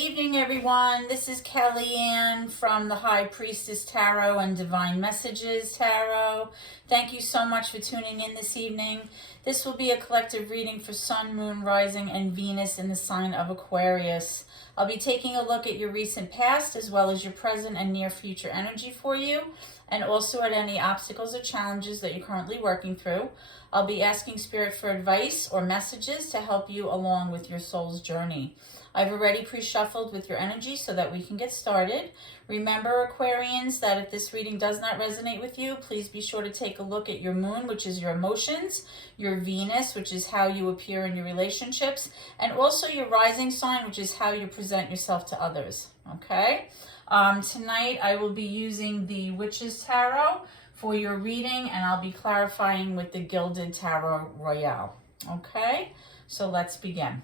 evening, everyone. This is Kellyanne from the High Priestess Tarot and Divine Messages Tarot. Thank you so much for tuning in this evening. This will be a collective reading for Sun, Moon, Rising, and Venus in the sign of Aquarius. I'll be taking a look at your recent past as well as your present and near future energy for you, and also at any obstacles or challenges that you're currently working through. I'll be asking Spirit for advice or messages to help you along with your soul's journey. I've already pre-shuffled with your energy so that we can get started. Remember, Aquarians, that if this reading does not resonate with you, please be sure to take a look at your moon, which is your emotions, your Venus, which is how you appear in your relationships, and also your rising sign, which is how you present yourself to others, okay? Tonight, I will be using the Witch's Tarot for your reading, and I'll be clarifying with the Gilded Tarot Royale, okay? So let's begin.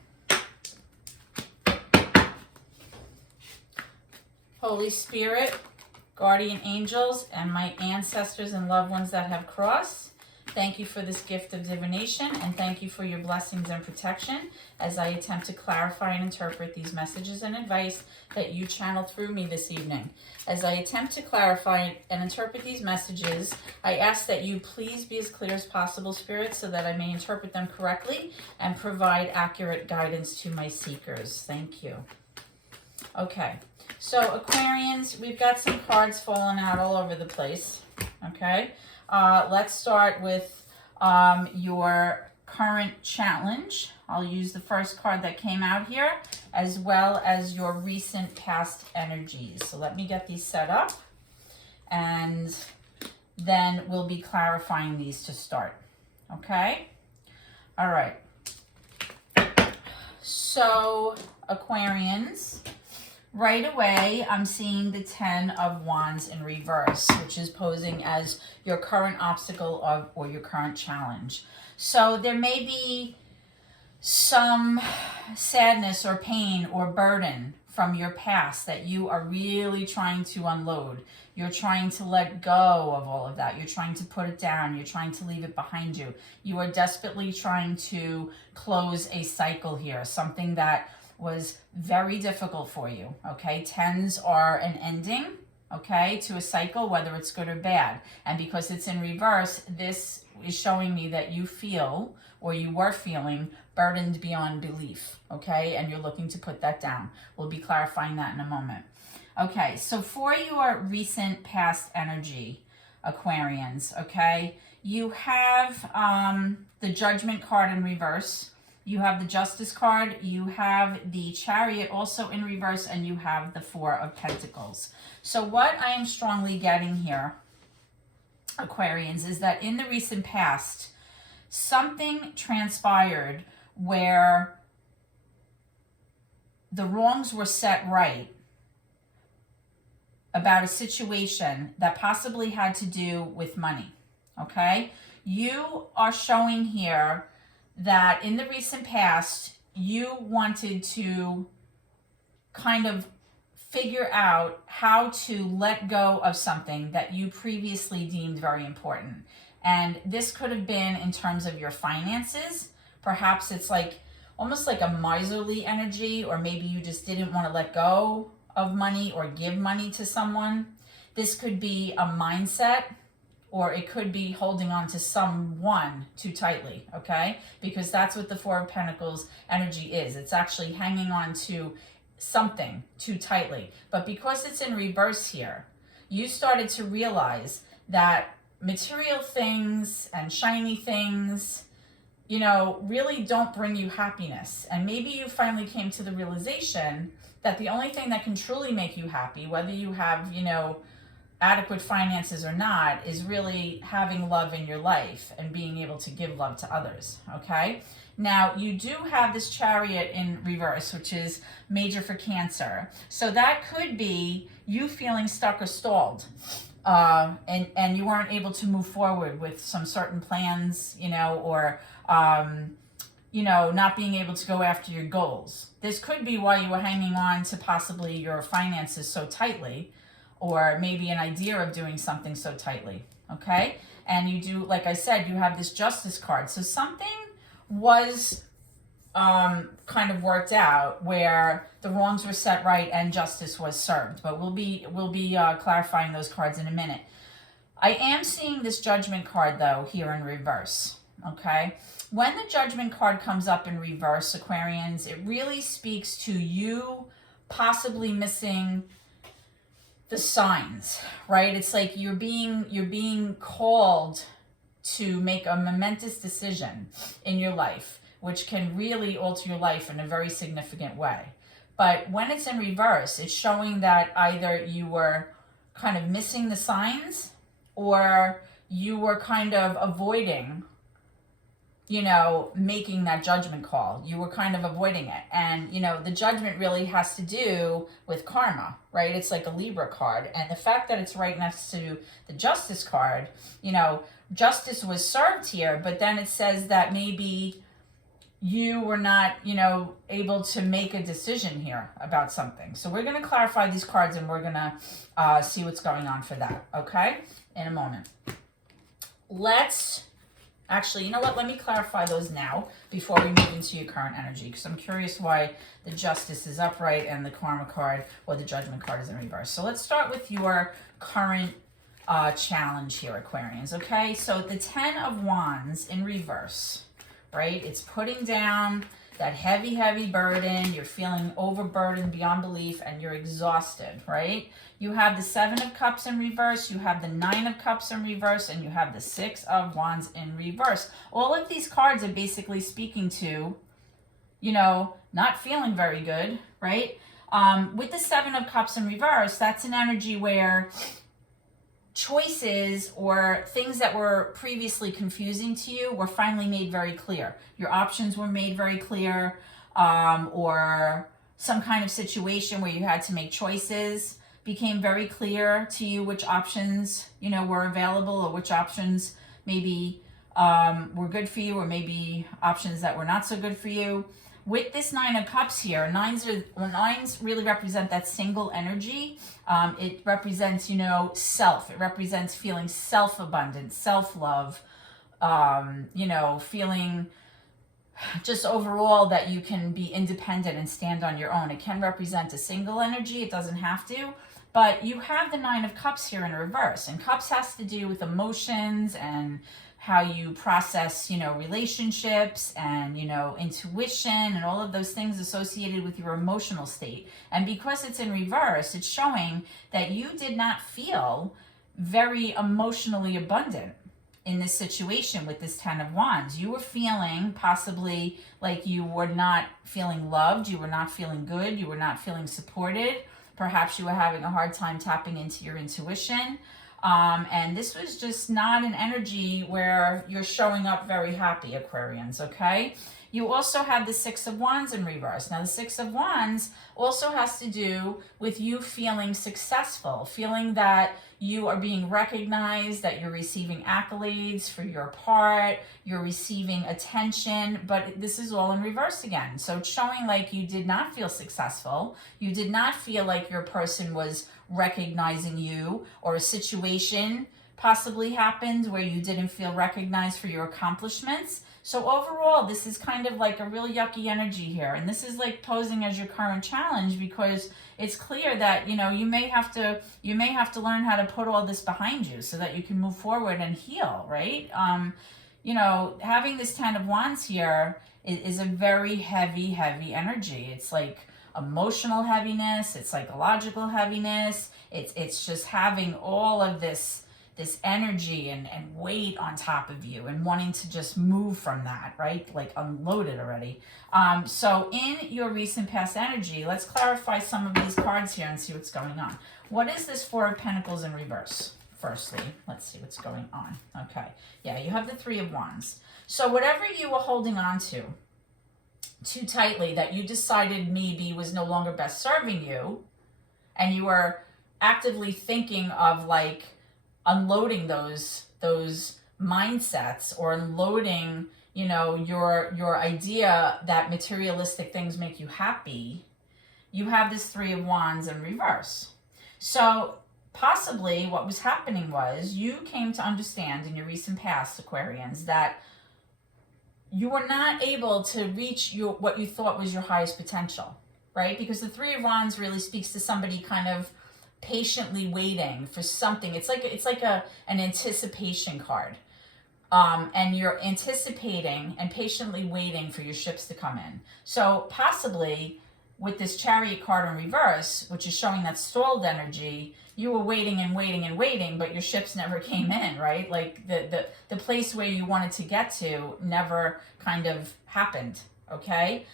Holy Spirit, guardian angels, and my ancestors and loved ones that have crossed, thank you for this gift of divination, and thank you for your blessings and protection as I attempt to clarify and interpret these messages and advice that you channel through me this evening. As I attempt to clarify and interpret these messages, I ask that you please be as clear as possible, Spirit, so that I may interpret them correctly and provide accurate guidance to my seekers. Thank you. Okay. So Aquarians, we've got some cards falling out all over the place, okay? Let's start with your current challenge. I'll use the first card that came out here, as well as your recent past energies. So let me get these set up, and then we'll be clarifying these to start, okay? All right. So Aquarians, right away, I'm seeing the 10 of Wands in reverse, which is posing as your current obstacle or your current challenge. So there may be some sadness or pain or burden from your past that you are really trying to unload. You're trying to let go of all of that. You're trying to put it down. You're trying to leave it behind you. You are desperately trying to close a cycle here, something that was very difficult for you, okay? Tens are an ending, okay, to a cycle, whether it's good or bad. And because it's in reverse, this is showing me that you feel, or you were feeling, burdened beyond belief, okay? And you're looking to put that down. We'll be clarifying that in a moment. Okay, so for your recent past energy, Aquarians, okay, you have the Judgment card in reverse. You have the Justice card, you have the Chariot also in reverse, and you have the Four of Pentacles. So what I am strongly getting here, Aquarians, is that in the recent past, something transpired where the wrongs were set right about a situation that possibly had to do with money, okay? You are showing here that in the recent past, you wanted to kind of figure out how to let go of something that you previously deemed very important. And this could have been in terms of your finances. Perhaps it's like almost like a miserly energy, or maybe you just didn't want to let go of money or give money to someone. This could be a mindset, or it could be holding on to someone too tightly, okay? Because that's what the Four of Pentacles energy is. It's actually hanging on to something too tightly. But because it's in reverse here, you started to realize that material things and shiny things, you know, really don't bring you happiness. And maybe you finally came to the realization that the only thing that can truly make you happy, whether you have, you know, adequate finances or not, is really having love in your life and being able to give love to others, okay? Now, you do have this Chariot in reverse, which is major for Cancer. So that could be you feeling stuck or stalled, and you weren't able to move forward with some certain plans, you know, or, you know, not being able to go after your goals. This could be why you were hanging on to possibly your finances so tightly, or maybe an idea of doing something so tightly, okay? And you do, like I said, you have this Justice card. So something was kind of worked out, where the wrongs were set right and justice was served. But we'll be clarifying those cards in a minute. I am seeing this Judgment card, though, here in reverse, okay? When the Judgment card comes up in reverse, Aquarians, it really speaks to you possibly missing the signs, right? It's like you're being called to make a momentous decision in your life, which can really alter your life in a very significant way. But when it's in reverse, it's showing that either you were kind of missing the signs, or you were kind of avoiding, you know, making that judgment call. You were kind of avoiding it. And, you know, the Judgment really has to do with karma, right? It's like a Libra card. And the fact that it's right next to the Justice card, you know, justice was served here, but then it says that maybe you were not, you know, able to make a decision here about something. So we're going to clarify these cards, and we're going to see what's going on for that, okay? In a moment. Let's actually, you know what? Let me clarify those now before we move into your current energy, because I'm curious why the Justice is upright and the Karma card or the Judgment card is in reverse. So let's start with your current challenge here, Aquarians, okay? So the Ten of Wands in reverse, right? It's putting down that heavy, heavy burden. You're feeling overburdened beyond belief, and you're exhausted, right? You have the Seven of Cups in reverse, you have the Nine of Cups in reverse, and you have the Six of Wands in reverse. All of these cards are basically speaking to, you know, not feeling very good, right? With the Seven of Cups in reverse, that's an energy where choices or things that were previously confusing to you were finally made very clear. Your options were made very clear, or some kind of situation where you had to make choices became very clear to you, which options, you know, were available, or which options maybe were good for you, or maybe options that were not so good for you. With this Nine of Cups here, nines really represent that single energy. It represents, you know, self. It represents feeling self-abundant, self-love, you know, feeling just overall that you can be independent and stand on your own. It can represent a single energy. It doesn't have to. But you have the Nine of Cups here in reverse. And Cups has to do with emotions and how you process, you know, relationships and, you know, intuition and all of those things associated with your emotional state. And because it's in reverse, it's showing that you did not feel very emotionally abundant in this situation with this Ten of Wands. You were feeling possibly like you were not feeling loved, you were not feeling good, you were not feeling supported. Perhaps you were having a hard time tapping into your intuition. And this was just not an energy where you're showing up very happy, Aquarians, okay? You also have the Six of Wands in reverse. Now, the Six of Wands also has to do with you feeling successful, feeling that you are being recognized, that you're receiving accolades for your part, you're receiving attention, but this is all in reverse again. So it's showing like you did not feel successful, you did not feel like your person was recognizing you, or a situation possibly happened where you didn't feel recognized for your accomplishments. So overall, this is kind of like a real yucky energy here. And this is like posing as your current challenge, because it's clear that, you know, you may have to learn how to put all this behind you so that you can move forward and heal, right? You know, having this Ten of Wands here is a very heavy, heavy energy. It's like emotional heaviness, it's psychological heaviness. It's just having all of this energy and weight on top of you and wanting to just move from that, right? Like unload it already. So in your recent past energy, let's clarify some of these cards here and see what's going on. What is this Four of Pentacles in reverse? Firstly, let's see what's going on. Okay, yeah, you have the Three of Wands. So whatever you were holding on to too tightly that you decided maybe was no longer best serving you, and you were actively thinking of like unloading those mindsets, or unloading, you know, your idea that materialistic things make you happy, you have this Three of Wands in reverse. So possibly what was happening was you came to understand in your recent past, Aquarians, that you were not able to reach what you thought was your highest potential, right? Because the Three of Wands really speaks to somebody kind of patiently waiting for something. It's like an anticipation card. And you're anticipating and patiently waiting for your ships to come in. So possibly with this Chariot card in reverse, which is showing that stalled energy, you were waiting and waiting and waiting, but your ships never came in, right? Like the place where you wanted to get to never kind of happened, okay?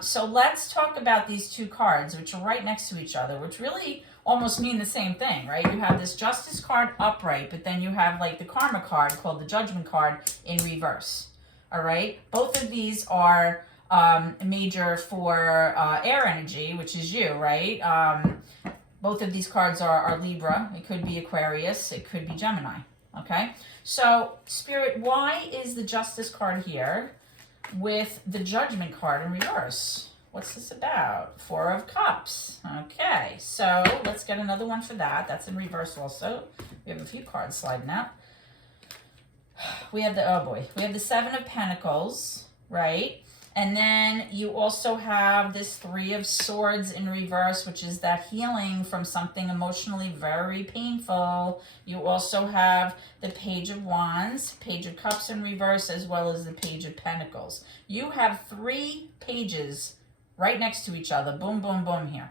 So let's talk about these two cards, which are right next to each other, which really almost mean the same thing, right? You have this Justice card upright, but then you have like the Karma card called the Judgment card in reverse, all right? Both of these are major for air energy, which is you, right? Both of these cards are Libra. It could be Aquarius. It could be Gemini, okay? So, Spirit, why is the Justice card here with the Judgment card in reverse? What's this about? Four of Cups. Okay, so let's get another one for that. That's in reverse also. We have a few cards sliding out. We have the, oh boy, we have the Seven of Pentacles, right? And then you also have this Three of Swords in reverse, which is that healing from something emotionally very painful. You also have the Page of Wands, Page of Cups in reverse, as well as the Page of Pentacles. You have three pages right next to each other. Boom, boom, boom here.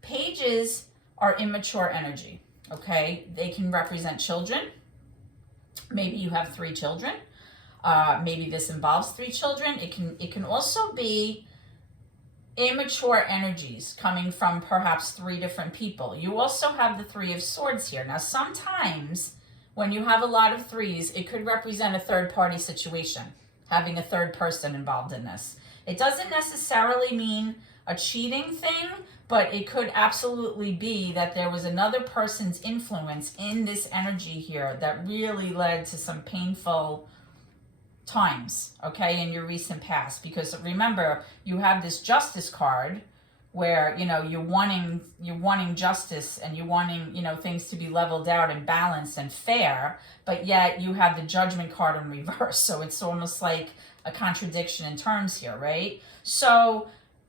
Pages are immature energy, okay? They can represent children. Maybe you have three children. Maybe this involves three children. It can also be immature energies coming from perhaps three different people. You also have the Three of Swords here. Now, sometimes when you have a lot of threes, it could represent a third-party situation, having a third person involved in this. It doesn't necessarily mean a cheating thing, but it could absolutely be that there was another person's influence in this energy here that really led to some painful times, okay, in your recent past. Because remember, you have this Justice card where, you know, you're wanting justice and you're wanting, you know, things to be leveled out and balanced and fair, but yet you have the Judgment card in reverse. So it's almost like a contradiction in terms here, right? So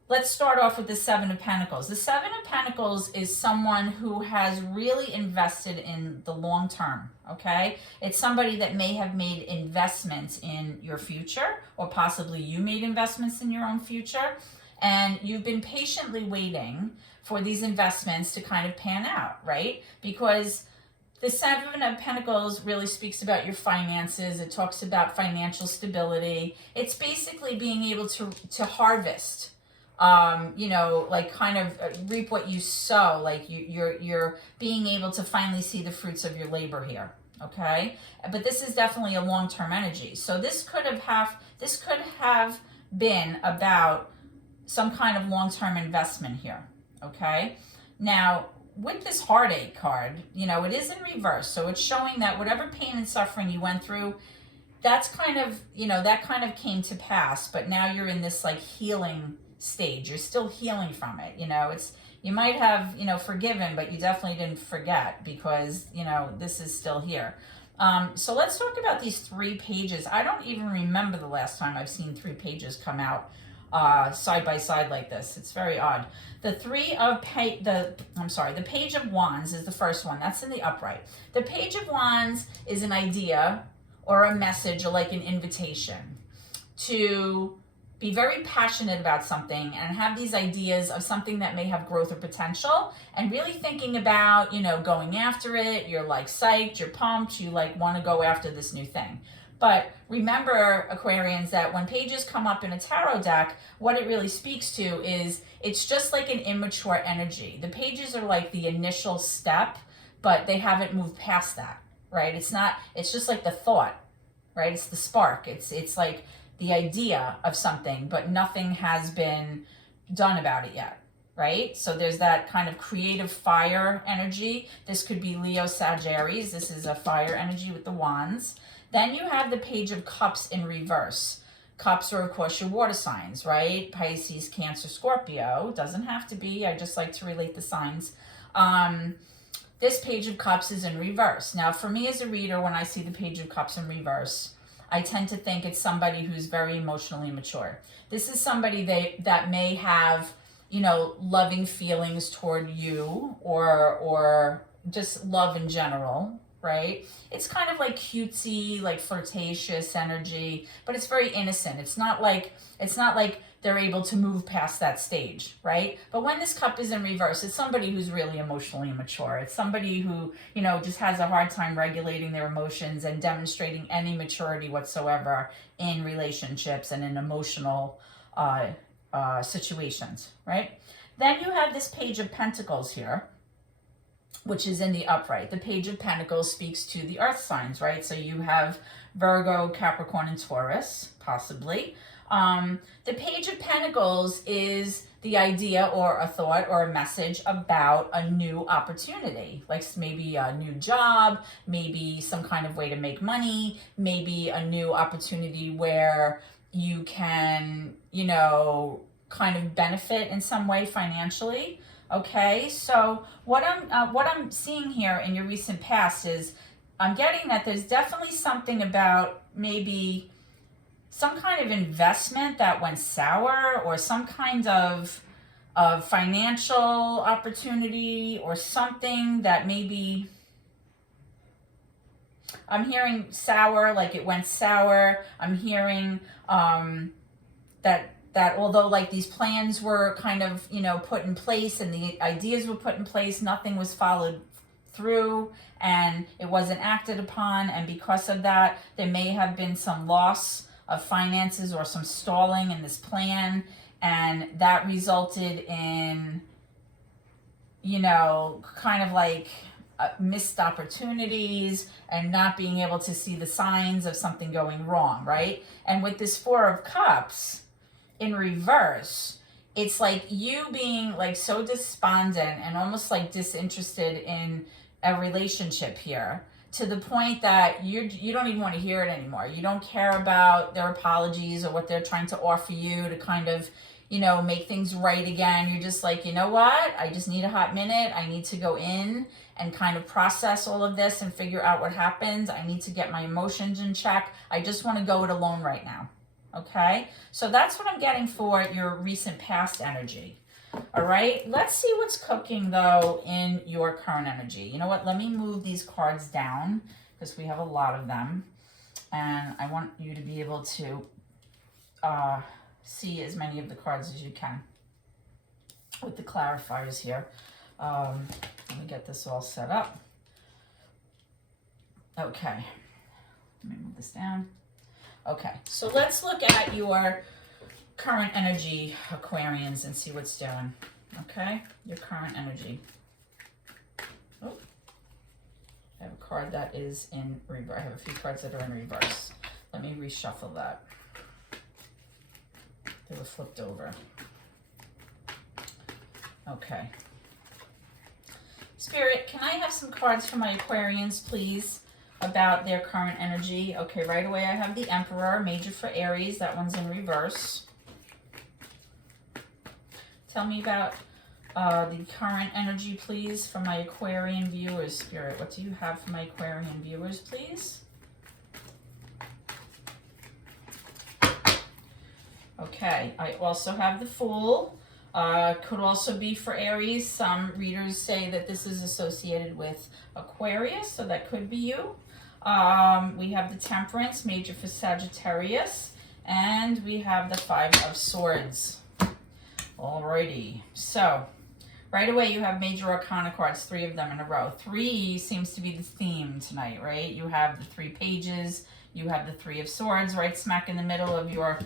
let's start off with the Seven of Pentacles. The Seven of Pentacles is someone who has really invested in the long term, okay? It's somebody that may have made investments in your future, or possibly you made investments in your own future, and you've been patiently waiting for these investments to kind of pan out, right? Because the Seven of Pentacles really speaks about your finances. It talks about financial stability. It's basically being able to harvest, you know, like kind of reap what you sow. Like you're being able to finally see the fruits of your labor here, okay? But this is definitely a long-term energy. So this could have been about some kind of long-term investment here, okay? Now, with this Heartache card, you know, it is in reverse. So it's showing that whatever pain and suffering you went through, that's kind of, you know, that kind of came to pass. But now you're in this like healing stage. You're still healing from it. You know, you might have, you know, forgiven, but you definitely didn't forget, because, you know, this is still here. So let's talk about these three pages. I don't even remember the last time I've seen three pages come out side by side like this. It's very odd. The Page of Wands is the first one. That's in the upright. The Page of Wands is an idea or a message or like an invitation to be very passionate about something and have these ideas of something that may have growth or potential, and really thinking about, you know, going after it. You're like psyched, you're pumped, you like want to go after this new thing. But remember, Aquarians, that when pages come up in a tarot deck, what it really speaks to is it's just like an immature energy. The pages are like the initial step, but they haven't moved past that, right? It's just like the thought, right? It's the spark. It's like the idea of something, but nothing has been done about it yet, right? So there's that kind of creative fire energy. This could be Leo, Sagittarius. This is a fire energy with the wands. Then you have the Page of Cups in reverse. Cups are, of course, your water signs, right? Pisces, Cancer, Scorpio. Doesn't have to be. I just like to relate the signs. This Page of Cups is in reverse. Now, for me as a reader, when I see the Page of Cups in reverse, I tend to think it's somebody who's very emotionally mature. This is somebody that may have, you know, loving feelings toward you, or just love in general, right? It's kind of like cutesy, like flirtatious energy, but it's very innocent. It's not like they're able to move past that stage, right? But when this cup is in reverse, it's somebody who's really emotionally immature. It's somebody who, you know, just has a hard time regulating their emotions and demonstrating any maturity whatsoever in relationships and in emotional situations, right? Then you have this Page of Pentacles here, which is in the upright. The Page of Pentacles speaks to the earth signs, right? So you have Virgo, Capricorn, and Taurus, possibly. The Page of Pentacles is the idea or a thought or a message about a new opportunity, like maybe a new job, maybe some kind of way to make money, maybe a new opportunity where you can, you know, kind of benefit in some way financially. Okay, so what I'm seeing here in your recent past is I'm getting that there's definitely something about maybe some kind of investment that went sour, or some kind of financial opportunity, or something that maybe, I'm hearing sour, like it went sour. I'm hearing that although like these plans were kind of, you know, put in place and the ideas were put in place, nothing was followed through and it wasn't acted upon. And because of that, there may have been some loss of finances or some stalling in this plan. And that resulted in, you know, kind of like missed opportunities and not being able to see the signs of something going wrong, right? And with this Four of Cups in reverse, it's like you being like so despondent and almost like disinterested in a relationship here, to the point that you don't even want to hear it anymore. You don't care about their apologies or what they're trying to offer you to kind of, you know, make things right again. You're just like, you know what? I just need a hot minute. I need to go in and kind of process all of this and figure out what happened. I need to get my emotions in check. I just want to go it alone right now. Okay? So that's what I'm getting for your recent past energy. All right, let's see what's cooking though in your current energy. You know what? Let me move these cards down because we have a lot of them. And I want you to be able to see as many of the cards as you can with the clarifiers here. Let me get this all set up. Okay, let me move this down. Okay, so let's look at your current energy, Aquarians, and see what's doing. Okay, your current energy. Oh, I have a card that is in reverse. I have a few cards that are in reverse. Let me reshuffle that. They were flipped over. Okay. Spirit, can I have some cards for my Aquarians, please, about their current energy? Okay, right away I have the Emperor, major for Aries. That one's in reverse. Tell me about the current energy, please, for my Aquarian viewers. Spirit, what do you have for my Aquarian viewers, please? Okay, I also have the Fool. Could also be for Aries. Some readers say that this is associated with Aquarius, so that could be you. We have the Temperance, major for Sagittarius. And we have the Five of Swords. Alrighty, so right away you have major arcana cards, 3 of them in a row. 3 seems to be the theme tonight, right? You have the 3 pages, you have the 3 of Swords right smack in the middle of your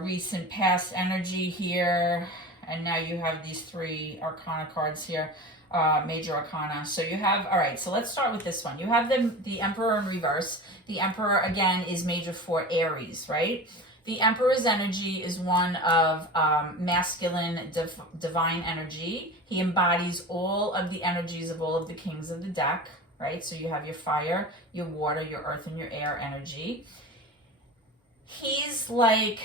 recent past energy here, and now you have these 3 arcana cards here, major arcana. So you have, all right, so let's start with this one. You have the Emperor in reverse. The Emperor, again, is major for Aries, right? The Emperor's energy is one of masculine, divine energy. He embodies all of the energies of all of the kings of the deck, right? So you have your fire, your water, your earth, and your air energy. He's like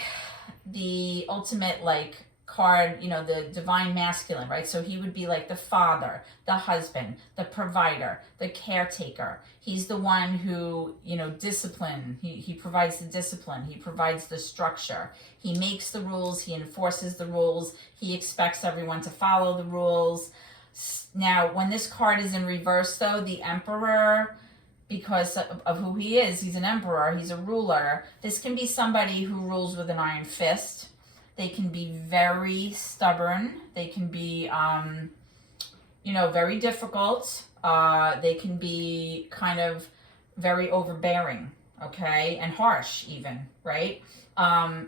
the ultimate, like, card, you know, the divine masculine, right? So he would be like the father, the husband, the provider, the caretaker. He's the one who, you know, he provides the discipline, he provides the structure, he makes the rules, he enforces the rules, he expects everyone to follow the rules. Now, when this card is in reverse though, the Emperor, because of who he is, he's an emperor, he's a ruler. This can be somebody who rules with an iron fist. They can be very stubborn. They can be, you know, very difficult. They can be kind of very overbearing, okay, and harsh even, right?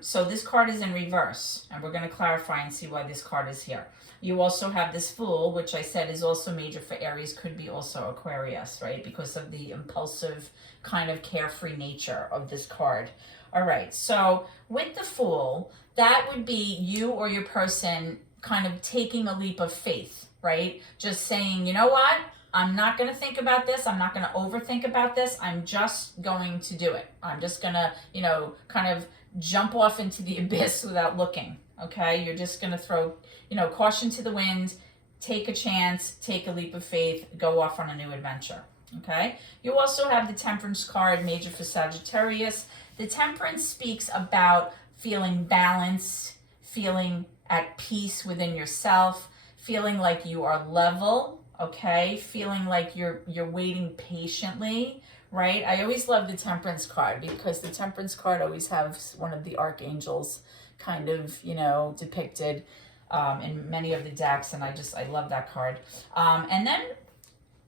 So this card is in reverse, and we're going to clarify and see why this card is here. You also have this Fool, which I said is also major for Aries, could be also Aquarius, right? Because of the impulsive kind of carefree nature of this card. All right, so with the Fool, that would be you or your person kind of taking a leap of faith, right? Just saying, you know what? I'm not going to think about this. I'm not going to overthink about this. I'm just going to do it. I'm just going to, you know, kind of jump off into the abyss without looking, okay? You're just going to throw, you know, caution to the wind, take a chance, take a leap of faith, go off on a new adventure, okay? You also have the Temperance card, major for Sagittarius. The Temperance speaks about feeling balanced, feeling at peace within yourself, feeling like you are level, okay? Feeling like you're waiting patiently, right? I always love the Temperance card because the Temperance card always has one of the archangels kind of, you know, depicted in many of the decks, and I love that card. And then,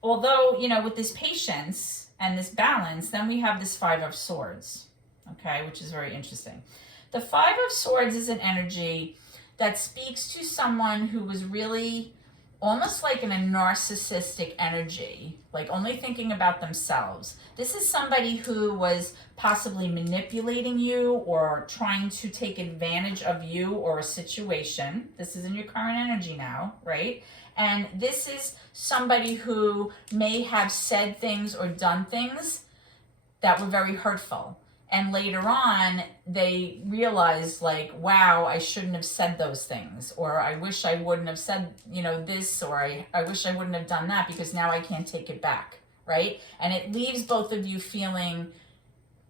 although, you know, with this patience and this balance, then we have this Five of Swords, okay, which is very interesting. The Five of Swords is an energy that speaks to someone who was really almost like in a narcissistic energy, like only thinking about themselves. This is somebody who was possibly manipulating you or trying to take advantage of you or a situation. This is in your current energy now, right? And this is somebody who may have said things or done things that were very hurtful. And later on, they realized, like, wow, I shouldn't have said those things. Or I wish I wouldn't have said, you know, this. Or I wish I wouldn't have done that because now I can't take it back, right? And it leaves both of you feeling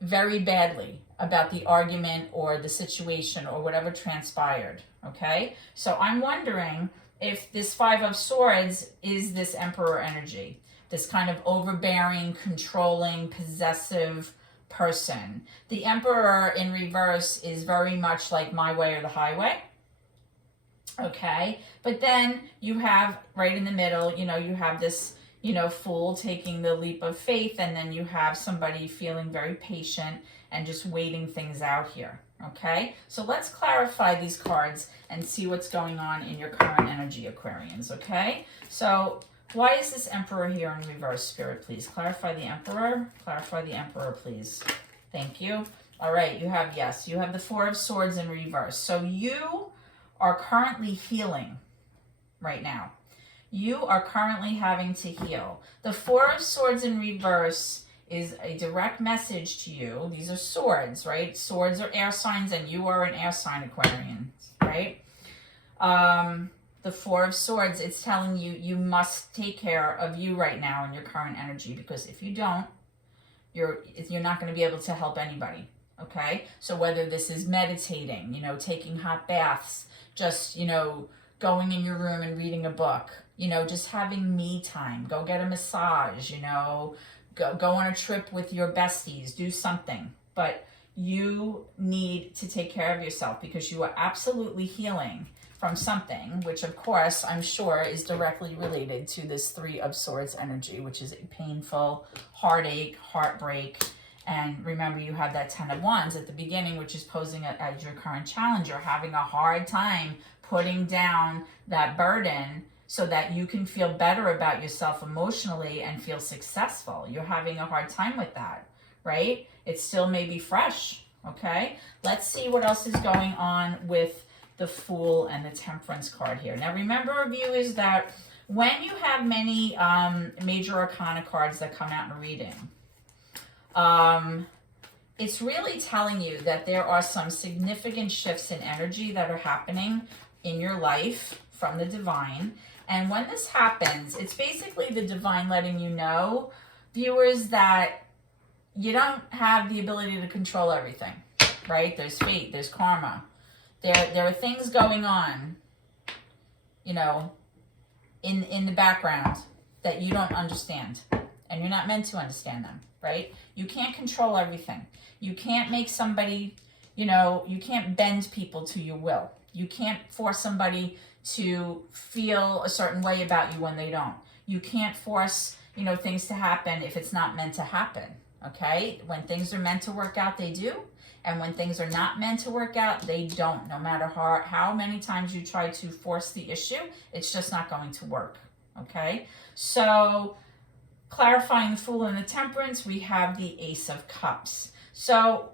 very badly about the argument or the situation or whatever transpired, okay? So I'm wondering if this Five of Swords is this Emperor energy, this kind of overbearing, controlling, possessive person. The Emperor in reverse is very much like my way or the highway, okay? But then you have right in the middle, you know, you have this, you know, Fool taking the leap of faith, and then you have somebody feeling very patient and just waiting things out here, okay? So let's clarify these cards and see what's going on in your current energy, Aquarians, okay? So why is this Emperor here in reverse, Spirit, please? Clarify the Emperor. Clarify the Emperor, please. Thank you. All right, you have, yes, you have the Four of Swords in reverse. So you are currently healing right now. You are currently having to heal. The Four of Swords in reverse is a direct message to you. These are swords, right? Swords are air signs, and you are an air sign, Aquarian, right? The Four of Swords, it's telling you, you must take care of you right now in your current energy, because if you don't, you're not going to be able to help anybody, okay? So whether this is meditating, you know, taking hot baths, just, you know, going in your room and reading a book, you know, just having me time, go get a massage, you know, go on a trip with your besties, do something. But you need to take care of yourself because you are absolutely healing from something, which of course I'm sure is directly related to this Three of Swords energy, which is a painful heartache, heartbreak. And remember, you have that Ten of Wands at the beginning, which is posing as your current challenge. You're having a hard time putting down that burden so that you can feel better about yourself emotionally and feel successful. You're having a hard time with that, right? It still may be fresh, okay? Let's see what else is going on with the Fool and the Temperance card here. Now remember, viewers, that when you have many major arcana cards that come out in a reading, it's really telling you that there are some significant shifts in energy that are happening in your life from the divine. And when this happens, it's basically the divine letting you know, viewers, that you don't have the ability to control everything, right? There's fate, there's karma. There are things going on, you know, in the background that you don't understand. And you're not meant to understand them, right? You can't control everything. You can't make somebody, you know, you can't bend people to your will. You can't force somebody to feel a certain way about you when they don't. You can't force, you know, things to happen if it's not meant to happen, okay? When things are meant to work out, they do. And when things are not meant to work out, they don't. No matter how many times you try to force the issue, it's just not going to work, okay? So, clarifying the Fool and the Temperance, we have the Ace of Cups. So,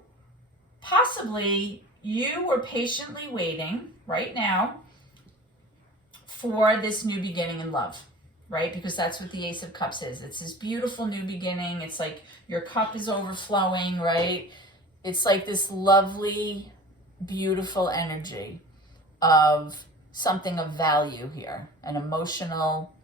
possibly you were patiently waiting right now for this new beginning in love, right? Because that's what the Ace of Cups is. It's this beautiful new beginning. It's like your cup is overflowing, right? It's like this lovely, beautiful energy of something of value here, an emotional,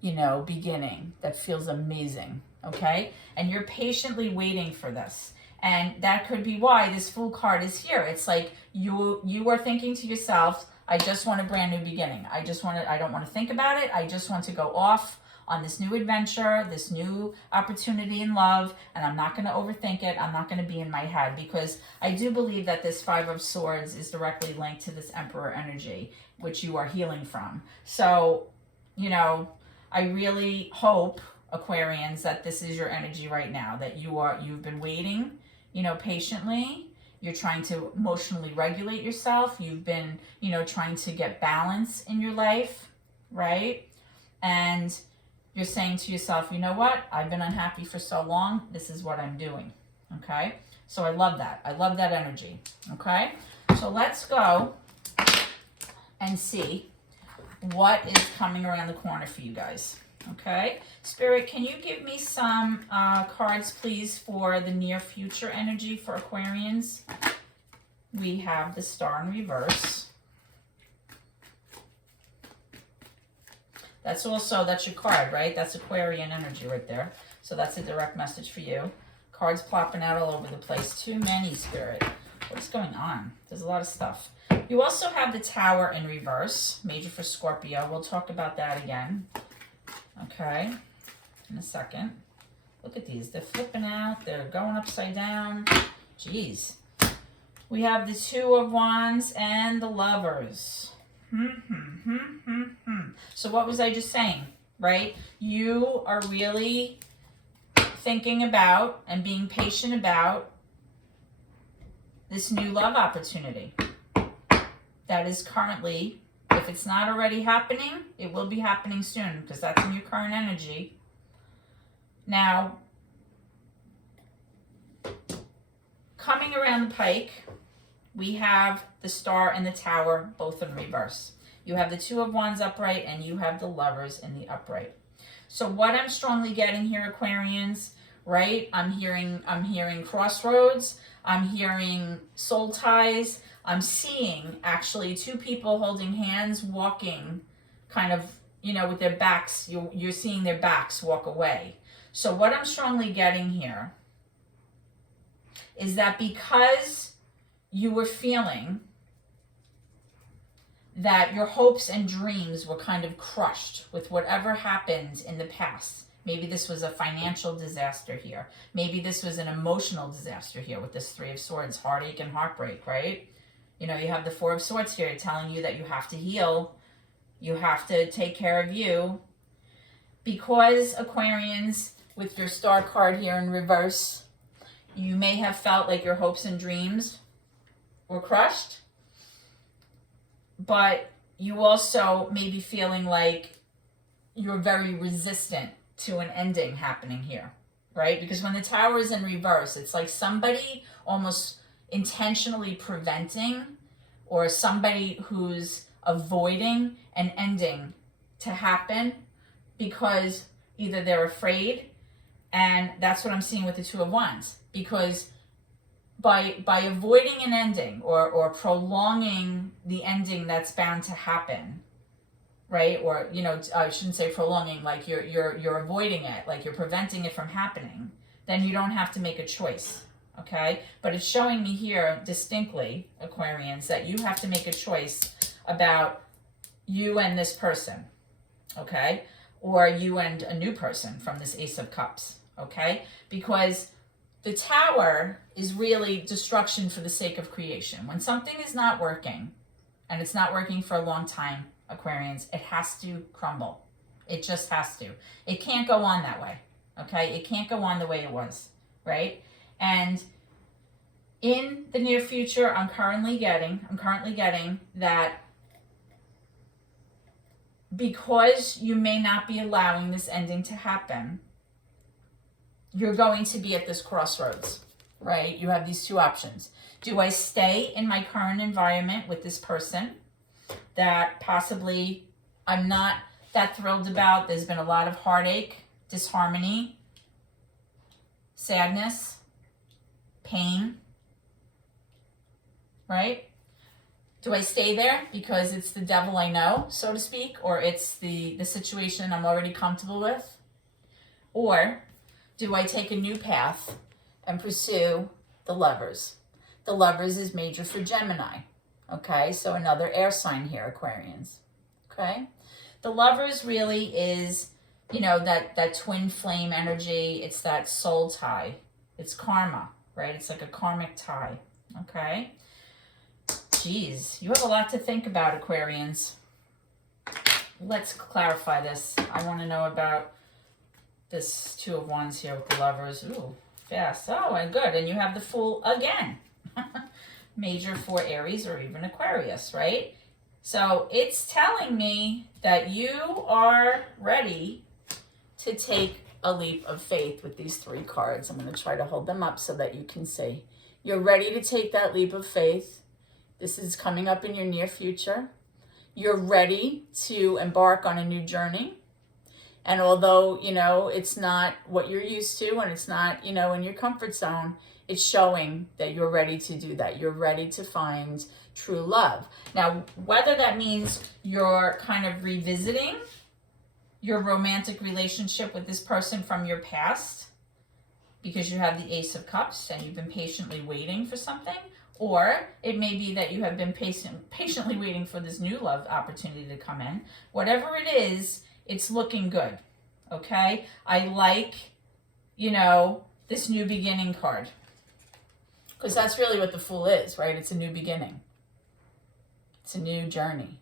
you know, beginning that feels amazing, okay? And you're patiently waiting for this. And that could be why this Fool card is here. It's like you are thinking to yourself, I just want a brand new beginning. I don't want to think about it. I just want to go off on this new adventure, this new opportunity in love, and I'm not going to overthink it. I'm not going to be in my head, because I do believe that this Five of Swords is directly linked to this Emperor energy, which you are healing from. So, you know, I really hope, Aquarians, that this is your energy right now, that you've been waiting, you know, patiently. You're trying to emotionally regulate yourself. You've been, you know, trying to get balance in your life, right? And you're saying to yourself, you know what? I've been unhappy for so long. This is what I'm doing, okay? So I love that. I love that energy, okay? So let's go and see what is coming around the corner for you guys, okay? Spirit, can you give me some cards, please, for the near future energy for Aquarians? We have the Star in reverse. That's your card, right? That's Aquarian energy right there. So that's a direct message for you. Cards plopping out all over the place. Too many, Spirit. What's going on? There's a lot of stuff. You also have the Tower in reverse, major for Scorpio. We'll talk about that again. Okay, in a second. Look at these. They're flipping out. They're going upside down. Jeez. We have the Two of Wands and the Lovers. So what was I just saying, right? You are really thinking about and being patient about this new love opportunity that is currently, if it's not already happening, it will be happening soon, because that's in your current energy. Now, coming around the pike, we have the Star and the Tower, both in reverse. You have the Two of Wands upright, and you have the Lovers in the upright. So what I'm strongly getting here, Aquarians, right? I'm hearing crossroads. I'm hearing soul ties. I'm seeing actually two people holding hands, walking kind of, you know, with their backs. You're seeing their backs walk away. So what I'm strongly getting here is that because you were feeling that your hopes and dreams were kind of crushed with whatever happened in the past. Maybe this was a financial disaster here. Maybe this was an emotional disaster here with this Three of Swords, heartache and heartbreak, right? You know, you have the Four of Swords here telling you that you have to heal. You have to take care of you. Because, Aquarians, with your Star card here in reverse, you may have felt like your hopes and dreams were crushed. But you also may be feeling like you're very resistant to an ending happening here, right? Because when the Tower is in reverse, it's like somebody almost intentionally preventing, or somebody who's avoiding an ending to happen because either they're afraid, and that's what I'm seeing with the Two of Wands, because by avoiding an ending or prolonging the ending that's bound to happen, right? Or, you know, I shouldn't say prolonging, like you're avoiding it, like you're preventing it from happening, then you don't have to make a choice, okay? But it's showing me here distinctly, Aquarians, that you have to make a choice about you and this person, okay? Or you and a new person from this Ace of Cups, okay? Because the Tower is really destruction for the sake of creation. When something is not working, and it's not working for a long time, Aquarians, it has to crumble. It just has to. It can't go on that way, okay? It can't go on the way it was, right? And in the near future, I'm currently getting that because you may not be allowing this ending to happen, you're going to be at this crossroads, right? You have these two options. Do I stay in my current environment with this person that possibly I'm not that thrilled about? There's been a lot of heartache, disharmony, sadness, pain, right? Do I stay there because it's the devil I know, so to speak, or it's the situation I'm already comfortable with? Or do I take a new path and pursue the Lovers? The Lovers is major for Gemini, okay? So another air sign here, Aquarians, okay? The Lovers really is, you know, that twin flame energy. It's that soul tie. It's karma, right? It's like a karmic tie, okay? Geez, you have a lot to think about, Aquarians. Let's clarify this. I want to know about this Two of Wands here with the Lovers. Ooh, fast. Oh, and good. And you have the Fool again. Major for Aries or even Aquarius, right? So it's telling me that you are ready to take a leap of faith with these three cards. I'm going to try to hold them up so that you can see. You're ready to take that leap of faith. This is coming up in your near future. You're ready to embark on a new journey. And although, you know, it's not what you're used to and it's not, you know, in your comfort zone, it's showing that you're ready to do that. You're ready to find true love. Now, whether that means you're kind of revisiting your romantic relationship with this person from your past because you have the Ace of Cups and you've been patiently waiting for something, or it may be that you have been patiently waiting for this new love opportunity to come in. Whatever it is, it's looking good, okay? I like, you know, this new beginning card. Because that's really what the Fool is, right? It's a new beginning. It's a new journey,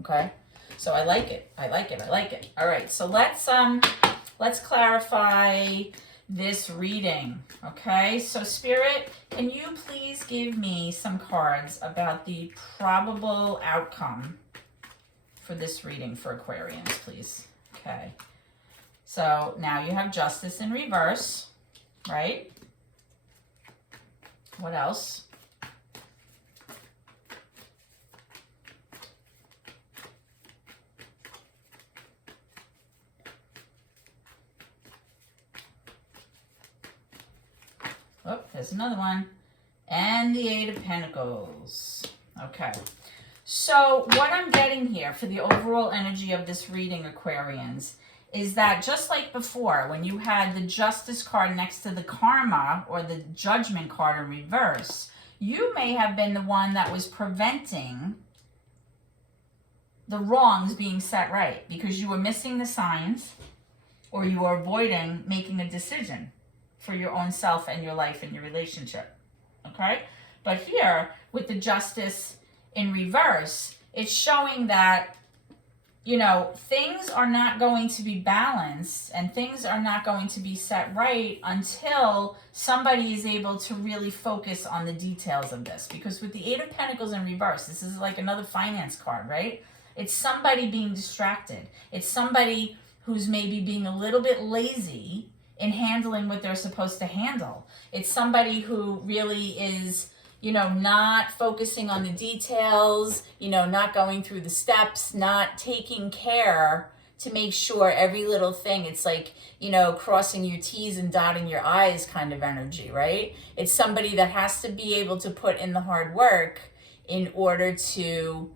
okay? So I like it. I like it. I like it. All right, so let's clarify this reading, okay? So Spirit, can you please give me some cards about the probable outcome for this reading for Aquarians, please? Okay. So now you have Justice in reverse, right? What else? Oh, there's another one. And the Eight of Pentacles. Okay. So what I'm getting here for the overall energy of this reading, Aquarians, is that just like before, when you had the Justice card next to the Karma or the Judgment card in reverse, you may have been the one that was preventing the wrongs being set right because you were missing the signs or you were avoiding making a decision for your own self and your life and your relationship, okay? But here, with the Justice in reverse, it's showing that, you know, things are not going to be balanced and things are not going to be set right until somebody is able to really focus on the details of this. Because with the Eight of Pentacles in reverse, this is like another finance card, right? It's somebody being distracted. It's somebody who's maybe being a little bit lazy in handling what they're supposed to handle. It's somebody who really is, you know, not focusing on the details, you know, not going through the steps, not taking care to make sure every little thing, it's like, you know, crossing your T's and dotting your I's kind of energy, right? It's somebody that has to be able to put in the hard work in order to,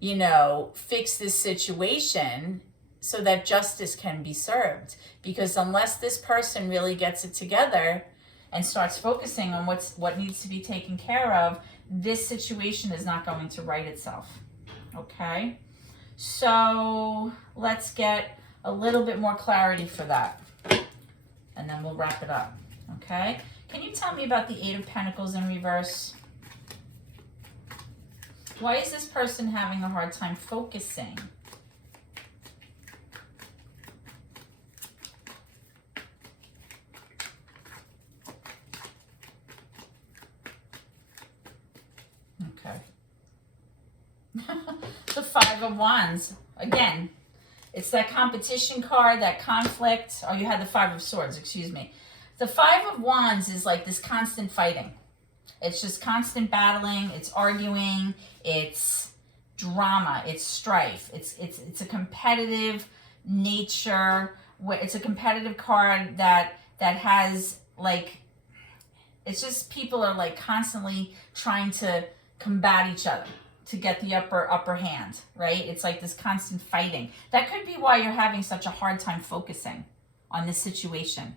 you know, fix this situation so that justice can be served. Because unless this person really gets it together and starts focusing on what needs to be taken care of, this situation is not going to right itself. Okay? So let's get a little bit more clarity for that. And then we'll wrap it up. Okay? Can you tell me about the Eight of Pentacles in reverse? Why is this person having a hard time focusing? Okay. The Five of Wands. Again, it's that competition card, that conflict. Oh, you had the Five of Swords, excuse me. The Five of Wands is like this constant fighting. It's just constant battling, it's arguing, it's drama, it's strife. It's a competitive nature. It's a competitive card that has like, it's just people are like constantly trying to combat each other to get the upper hand, right? It's like this constant fighting. That could be why you're having such a hard time focusing on this situation,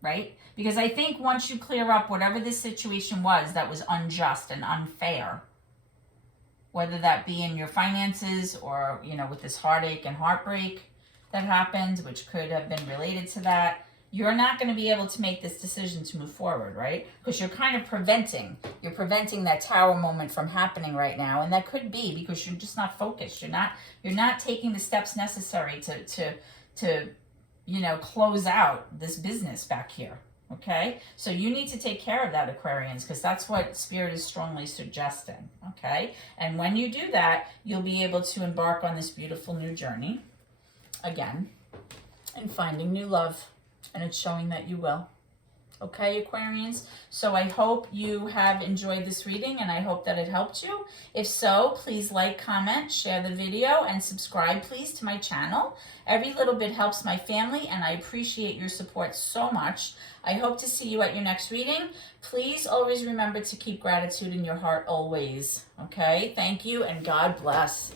right? Because I think once you clear up whatever this situation was that was unjust and unfair, whether that be in your finances or, you know, with this heartache and heartbreak that happened, which could have been related to that, you're not going to be able to make this decision to move forward, right? Because you're kind of preventing that tower moment from happening right now. And that could be because you're just not focused. You're not taking the steps necessary to you know, close out this business back here. Okay, so you need to take care of that, Aquarians, because that's what Spirit is strongly suggesting. Okay, and when you do that, you'll be able to embark on this beautiful new journey again and finding new love, and it's showing that you will. Okay, Aquarians, so I hope you have enjoyed this reading, and I hope that it helped you. If so, please like, comment, share the video, and subscribe, please, to my channel. Every little bit helps my family, and I appreciate your support so much. I hope to see you at your next reading. Please always remember to keep gratitude in your heart always. Okay, thank you, and God bless.